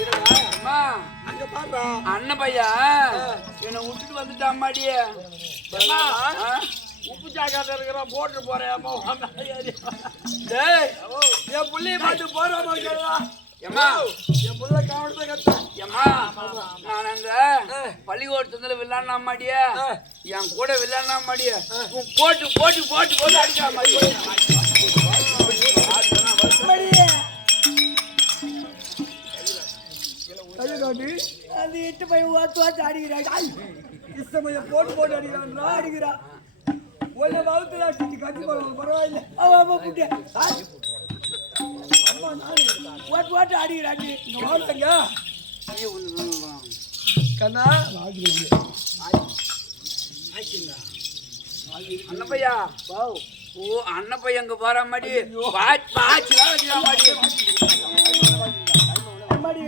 அங்க பாருடா அண்ணன் பையா என்ன விட்டுட்டு வந்துட்டான் அம்மாடியே. உப்பு சாக்காட்ட இருக்கிற போட்டு போறேன் டேய் என் புள்ளைய பாட்டு போறாமா கேளா ஏமா என் புள்ள கவனத்தை கட்ட ஏமா நான் அங்க பள்ளிக்கூடத்துல விளையாடினா அம்மாடியே என் கூட விளையாடினா அம்மாடியே போட்டு போட்டு போட்டு போட்டு அடிக்கிற மாதிரி அது 8 பையன் வாத்து வாத்து அடிக்கிறான் இஷ்டமைய போட்டு போட்டு அடிக்கிறான் அடிக்கிறான் ஒரே வகுத்துல கட்டி போடுவாங்க பரவாயில்ல ஆமா குட்டி அம்மா நானே வாத்து வாத்து அடிக்கிறாண்டி வாங்க கண்ணா அண்ணன் பையா ஓ அண்ணன் பையன் அங்க போற மாதிரி பாச்சுலாம் வச்சுக்கலாம் மாடி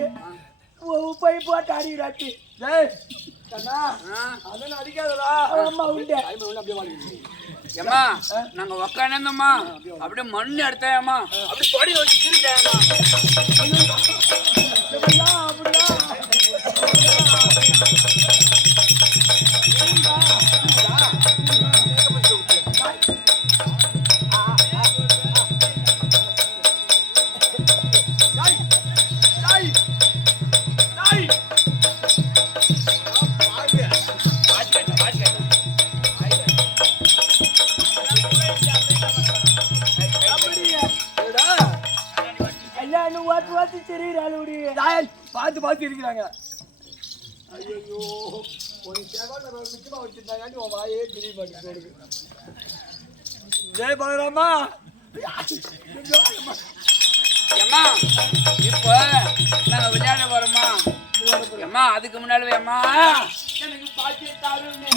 போய் போட்டு அடிக்கிறாட்டி டேய் கண்ணா அதெல்லாம் அடிக்காதடா அம்மா உண்டு ஏமா நாங்க உக்காந்தோம்மா அப்படியே மண்ணு எடுத்தாயம்மா அப்படியே தொடி வச்சு திருட்டாயம்மா பார்த்து பார்த்து இருக்கிறாங்க ஐயோ ஒரு செவன் மிச்சமா வச்சிருந்தாங்க உன் வாயே திரிய மாட்டேங்குது ஜெய பலராமா ஏமா இப்ப நாங்க விளையாட வரோமா ஏமா அதுக்கு முன்னாலே ஏமா எனக்கு பாத்தி தாருன்னு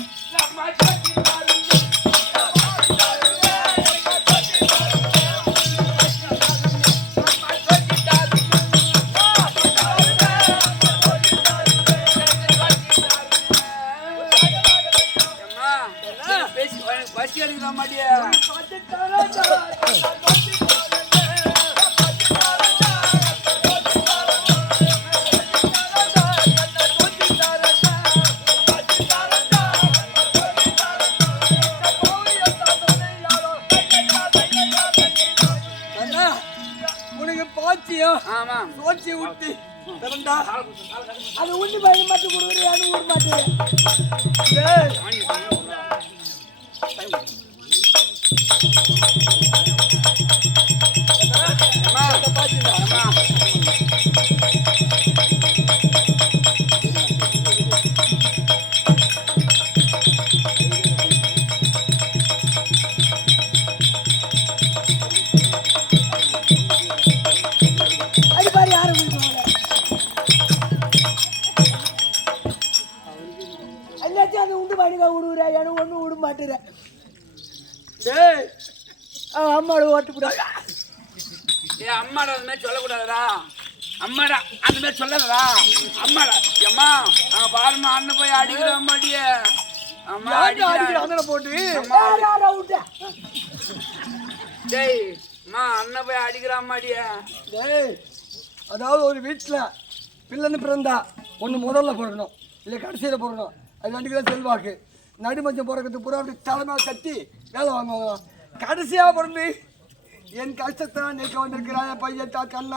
பசி எடுக்கிற மாட்டியா உனக்கு பாச்சியும் ஆமா சோச்சி ஊட்டி தரண்டா அது உண்டி பையன் மட்டும் கொடுக்குறேன் அது ஊர் மாட்டேன் அம்மாவோட ஓட்டு கூட அம்மாடா அந்த மாதிரி சொல்லக்கூடாதுடா அம்மாடா அந்த மாதிரி சொல்லாதடா அம்மாடா அம்மா நாங்க பாருமா அண்ணன் போய் அடிக்கிற அம்மாடியே அம்மா அடிக்கிற போட்டு டேய் அம்மா அண்ணன் போய் அடிக்கிற அம்மாடியே டேய் அதாவது ஒரு வீட்டில் பிள்ளைன்னு பிறந்தா ஒன்று முதல்ல பிறக்கணும் இல்லை கடைசியில் பிறக்கணும் அது ரெண்டுக்குதான் செல்வாக்கு நடுமஞ்சம் பிறக்கிறதுக்கு பூரா அப்படி தலைமையாக கட்டி வேலை வாங்குவாங்க கடைசியாக பிறந்து என் கஷ்டத்தை நீக்க வந்திருக்கிறான் என் பையன் கண்ண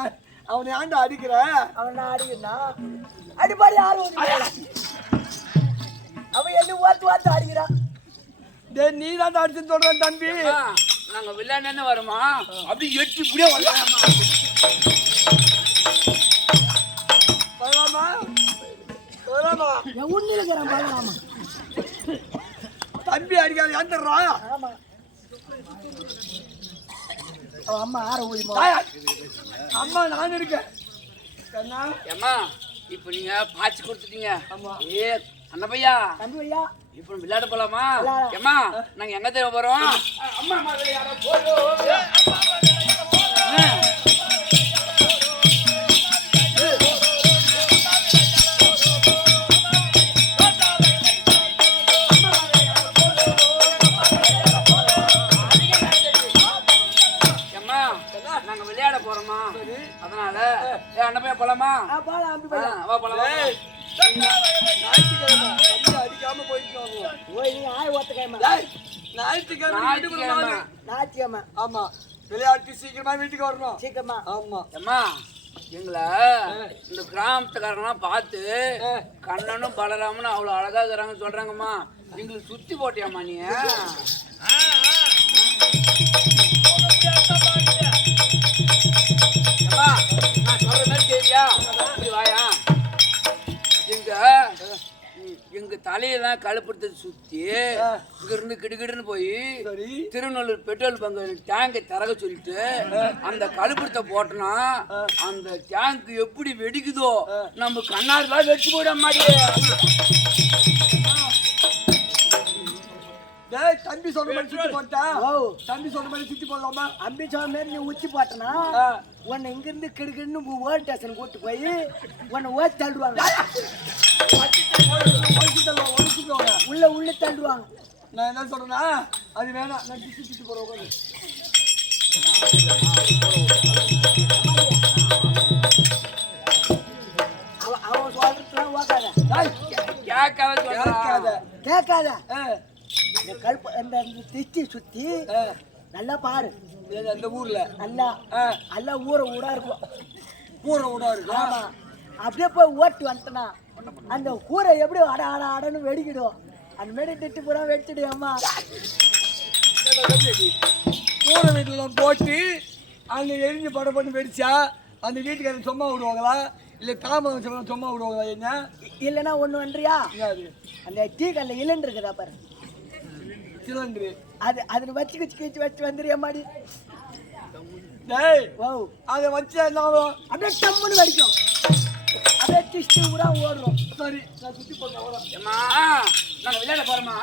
அவனை ஆண்டு அடிக்கிற அவன் அடிக்கிறான் அடிப்பாடி யாரும் அவன் என்ன வாத்து வாத்து அடிக்கிறான் டே நீ தான் அடிச்சுன்னு சொல்றேன் தம்பி நாங்க விளையாண்டு வருமா அப்படி எட்டி இப்படியே வரலாமா வரலாமா வரலாமா என் உண்மை இருக்கிறான் வரலாமா தம்பி அடிக்காது ஏன்டா ஆமா அம்மா ஆற ஊழிமா அம்மா நான் இருக்கேன் ஏம்மா இப்ப நீங்க பாய்ச்சி கொடுத்துட்டீங்க ஏ அண்ணன் பையா தம்பி ஐயா இப்ப விளையாட போலாமா ஏம்மா நாங்க எங்க தேவை போறோம் அம்மா நாங்க விளையாட போறோமா அதனால அண்ணன் பையா போலாமா போலாம் அம்பி ஆ, போலாம். வா போலாம், வா டேய், போலாம். ஞாயிற்றுக்கிழமை தண்ணி அடிக்காம போயிட்டு வருவோம். ஓய் நீ ஆய் ஓத்துக்காயமா. டேய், ஞாயிற்றுக்கிழமை வீட்டுக்குள்ள ஞாயிற்றுக்கிழமை. வாங்க. நாச்சியம்மா ஆமா, விளையாட்டு சீக்கிரமா வீட்டுக்கு வரணும். சீக்கிரமா. ஆமா. அம்மா எங்களை இந்த கிராமத்துக்காரங்களாம் பார்த்து கண்ணனும் பலராமனும் அவ்வளோ அழகா இருக்கிறாங்கன்னு சொல்றாங்கம்மா. எங்களுக்கு சுத்தி போட்டியாம்மா நீ? அம்மா, நான் சொல்ற மாதிரி தெரியா? இப்படி வாயா. எங்க தலையெல்லாம் கழுப்படுத்த சுத்தி இங்க இருந்து கிடுகிடுன்னு போய் சரி. திருநெல்லூர் பெட்ரோல் பங்கு டேங்கை திறக்க சொல்லிட்டு அந்த கழுப்படுத்த போட்டோம்னா அந்த டேங்க் எப்படி வெடிக்குதோ நம்ம கண்ணாடிலாம் வெடிச்சு போயிட மாட்டேன். டேய், தம்பி சொல்ற மாதிரி சுத்தி போட்டா ஓ தம்பி சொல்ற மாதிரி சுத்தி போடலாமா? அம்பி சொன்ன மாதிரி நீ உச்சி போட்டனா ஆ. உன்னை இங்கிருந்து கிடுக்கிடுன்னு ஓல் ஸ்டேஷன் கூட்டு போய் உன்னை ஓட்டி தள்ளுவாங்க. உள்ள தள்ளுவாங்க. நான் என்ன சொல்றேன்னா அது வேணாம், நான் சுத்தி போற உட்காந்து. அவன் சொல்றதுலாம் ஓக்காத. கேட்காத கேட்காத. கேட்காத. ஆ, இந்த கருப்பு இந்த திஷ்டி சுத்தி ஆ. நல்லா பாரு. இது அந்த ஊர்ல நல்லா ஆ, நல்லா ஊற ஊடா இருக்கும். கூரை ஊடா இருக்கு. ஆமா அப்படியே போய் ஓட்டு வந்துட்டனா அந்த கூரை எப்படி அட அட அடன்னு வெடிக்கிடும். அந்த மாரி திட்டு பூரா வெடிச்சிடு அம்மா. கூரை வீட்டுல போட்டு அங்க எரிஞ்சு படம் பண்ணி வெடிச்சா அந்த வீட்டுக்காரன் சும்மா விடுவாங்களா இல்ல தாமதம் சும்மா விடுவாங்களா? என்ன இல்லைன்னா ஒண்ணு பண்றியா, அது அந்த டீ கல்ல இலண்டு இருக்குதா பாரு, சிலிண்டரு. அது அதில் வச்சு கிச்சு கிச்சு வச்சு வந்துறியா மாடி. டேய், ஓ அதை வச்சு என்ன ஆகும்? அப்படியே டம்முன்னு வடிக்கும். அப்படியே டிஸ்டி பூரா ஓடுறோம். சரி, நான் சுத்தி போட்டேன். அம்மா நாங்க விளையாட போறோமா?